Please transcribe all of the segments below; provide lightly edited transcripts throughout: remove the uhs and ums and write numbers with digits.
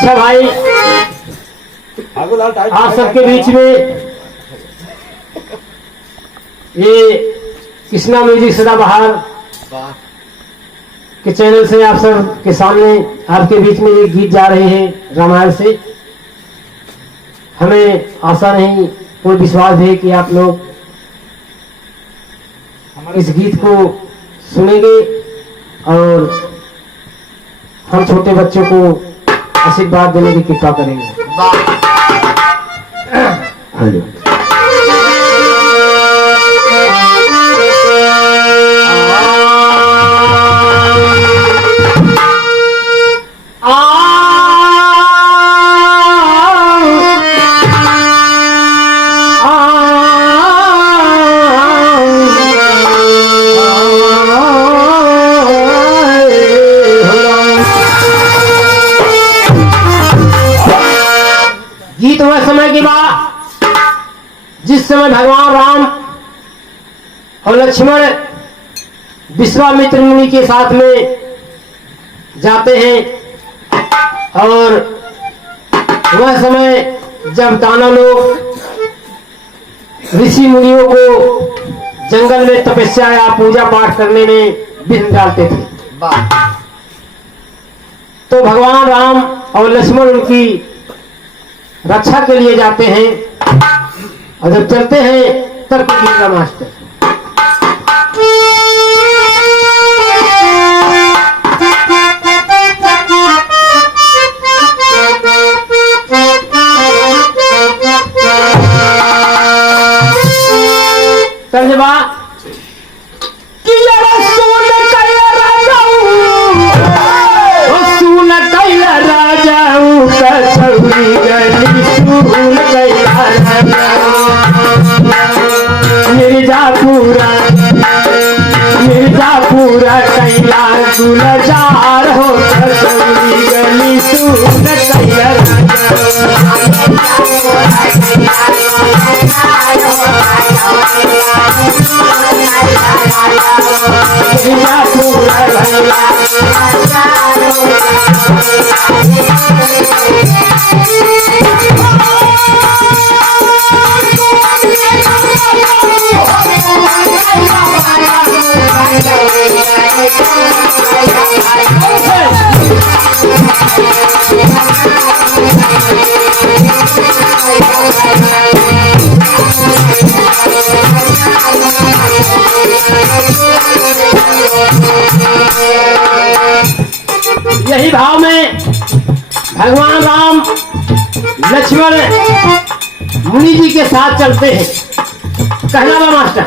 अच्छा भाई, आप सबके बीच में ये कृष्णा म्यूजिक सदाबहार के चैनल से आप सब के सामने आपके बीच में एक गीत जा रहे हैं रामायण से। हमें आशा नहीं, कोई विश्वास है कि आप लोग इस गीत को सुनेंगे और हम छोटे बच्चों को आशीर्वाद देने की कृपा करेंगे। हेलो। गीत वह समय की बात जिस समय भगवान राम और लक्ष्मण विश्वामित्र मुनि के साथ में जाते हैं और वह समय जब दानव लोग ऋषि मुनियों को जंगल में तपस्या या पूजा पाठ करने में विघ्न डालते थे। तो भगवान राम और लक्ष्मण उनकी रक्षा के लिए जाते हैं और जब चलते हैं तब गिरगा मास्टर तर्जबा मिर्जापुरा कैला गुलजार हो कसौरी गली सुन कैला यही भाव में भगवान राम लक्ष्मण मुनि जी के साथ चलते हैं। कहना बा मास्टर,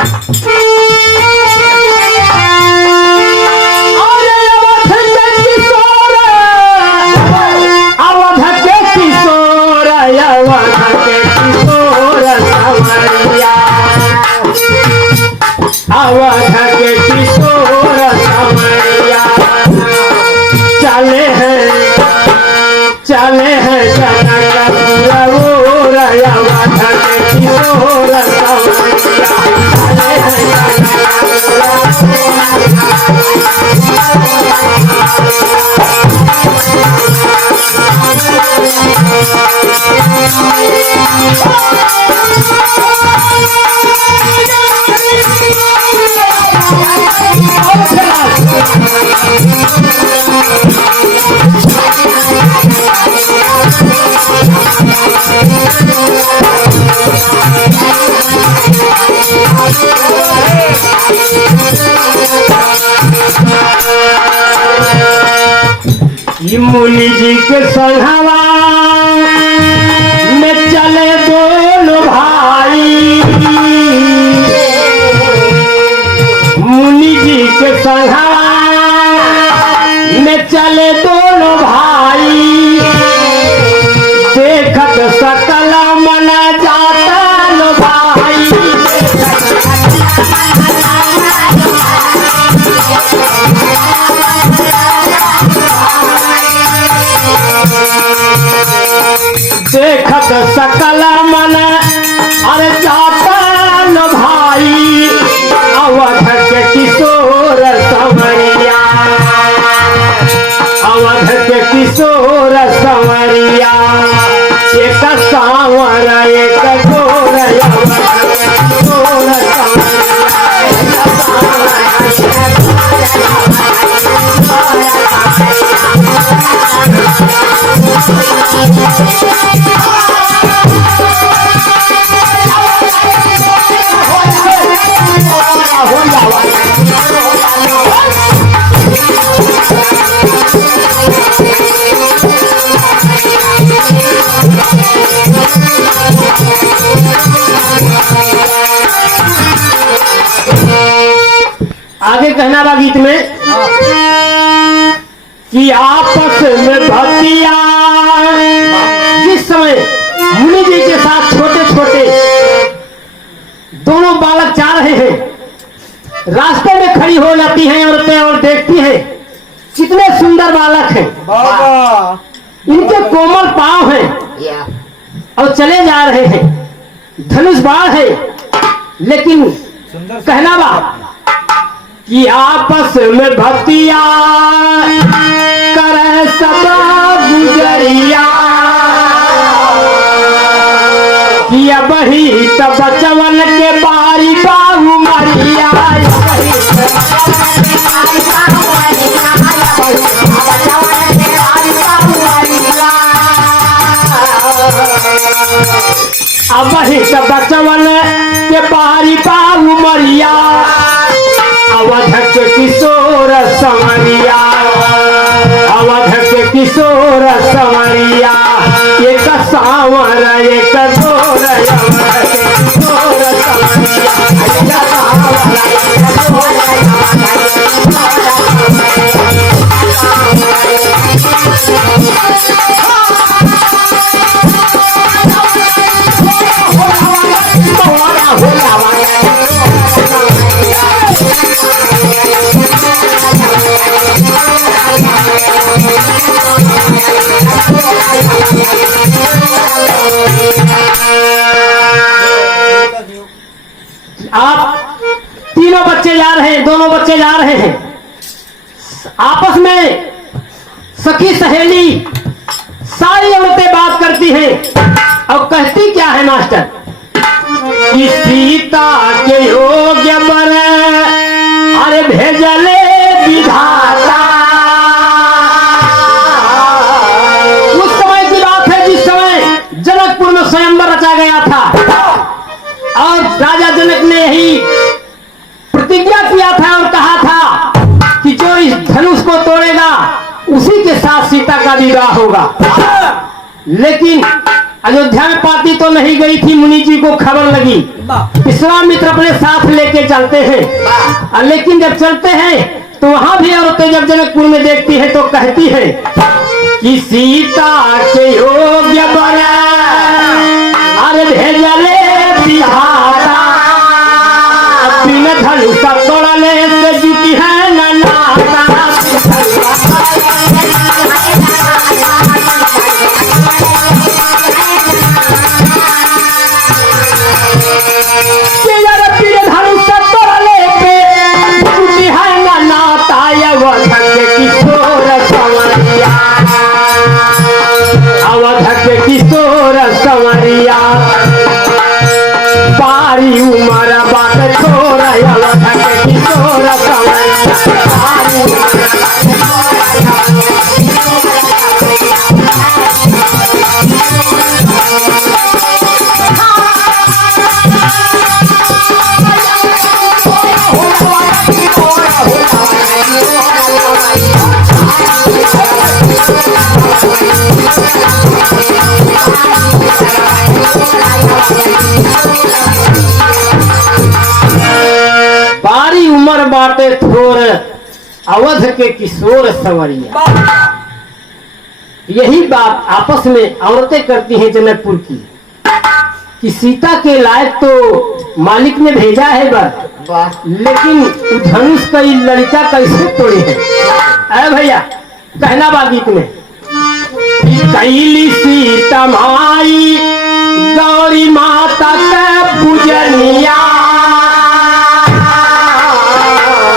अवध के किशोर समरिया चले हैं जनकपुर अवध के किशोर समरिया चले मुनि जी के संघवा में चले दोनों भाई, मुनि जी के संघवा में चले दोनों भाई, देखत सकल मन जाता लो भाई। देखत सकल मन अरे जाता न भाई, अवध के किशोर संवरिया, अवध के किशोर संवरिया। कहना बा गीत में कि आपस में भक्तिया जिस समय मुनि जी के साथ छोटे छोटे दोनों बालक जा रहे हैं, रास्ते में खड़ी हो जाती हैं औरतें और देखती हैं कितने सुंदर बालक हैं, इनके कोमल पांव हैं और चले जा रहे हैं, धनुष बाण है, लेकिन कहना बा कि आपस में भक्तिया करे सब गुजरिया कि अब ही तब बचवन के बारी बाबू मरिया अब ही तब बचवन के बारी बाबू मरिया अवध के किशोर संवरिया, अवध के किशोर संवरिया, एक सावर एक गोर अवध के किशोर संवरिया, आप तीनों बच्चे जा रहे हैं, दोनों बच्चे जा रहे हैं, आपस में सखी सहेली सारी औरतें बात करती हैं और कहती क्या है मास्टर कि सीता के योग्य बर अरे भेजले विधाता। उस समय की बात है जिस समय जनकपुर में स्वयंवर रचा गया था और राजा जनक ने यही प्रतिज्ञा किया था और कहा था कि जो इस धनुष को तोड़ेगा उसी के साथ सीता का विवाह होगा। लेकिन अयोध्या में पाती तो नहीं गई थी, मुनि जी को खबर लगी, विश्वामित्र अपने साथ लेके चलते हैं, लेकिन जब चलते हैं तो वहां भी औरतें जब जनकपुर में देखती है तो कहती है कि सीता के योग्य बर अरे भेजले विधाता, बिन धनुष तोड़ले से जुटी है न नाता। किशोर संवरिया पारी उमर बात छोड़ अवध के किशोर पारी उमर बाटे थोर अवध के किशोर संवरिया। यही बात आपस में औरतें करती हैं जनकपुर की कि सीता के लायक तो मालिक ने भेजा है बस, लेकिन धनुष का लड़का कैसे तोड़े है। अरे भैया कहना बा गीत में कैली सीता माई गौरी माता के पूजनिया,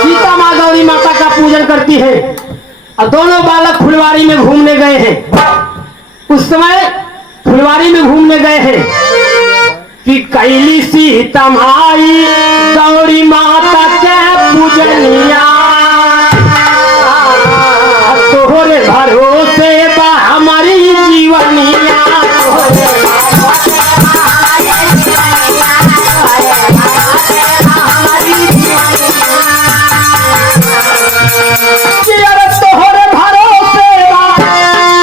सीता माँ गौरी माता का पूजन करती है और दोनों बालक फुलवारी में घूमने गए हैं। उस समय फुलवारी में घूमने गए हैं कि कैली सीता माई गौरी माता के पूजनिया, तोहरे भरोसे बा हमारी जीवनिया। तोहरे भरोसे बा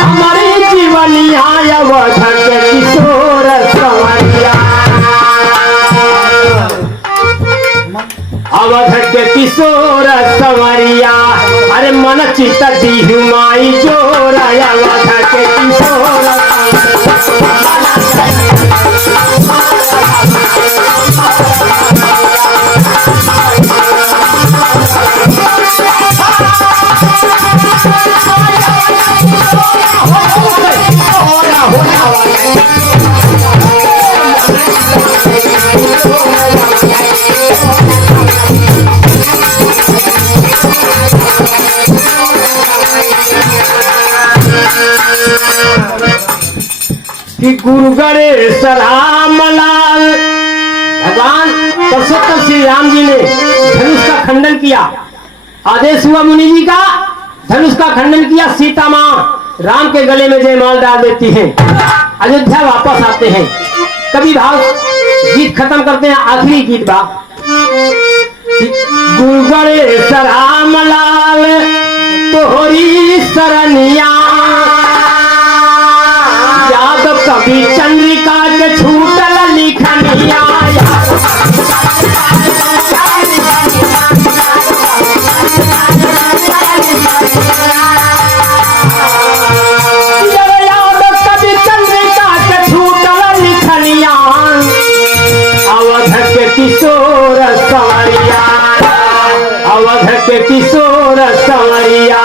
हमारी जीवनिया अवध के किशोर संवरिया। अवध के किशोर संवरिया अरे मन चित दी माई जोर अवध के किशोर कि गुरु गणेश रामलाल भगवान परसोत्तम श्री राम जी ने धनुष का खंडन किया। आदेश हुआ मुनि जी का, धनुष का खंडन किया। सीता माँ राम के गले में जयमाल डाल देती हैं। अयोध्या वापस आते हैं। कवि भाव गीत खत्म करते हैं। आखिरी गीत बा गुरु गणेश रामलाल तोहरी सरनिया यादव कवि चंद्रिका के छूटल लिखनिया यादव कवि चंद्रिका के छूटल लिखनिया अवध के किशोर संवरिया अवध के किशोर संवरिया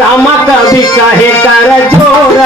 राम कवि कहे कर जोर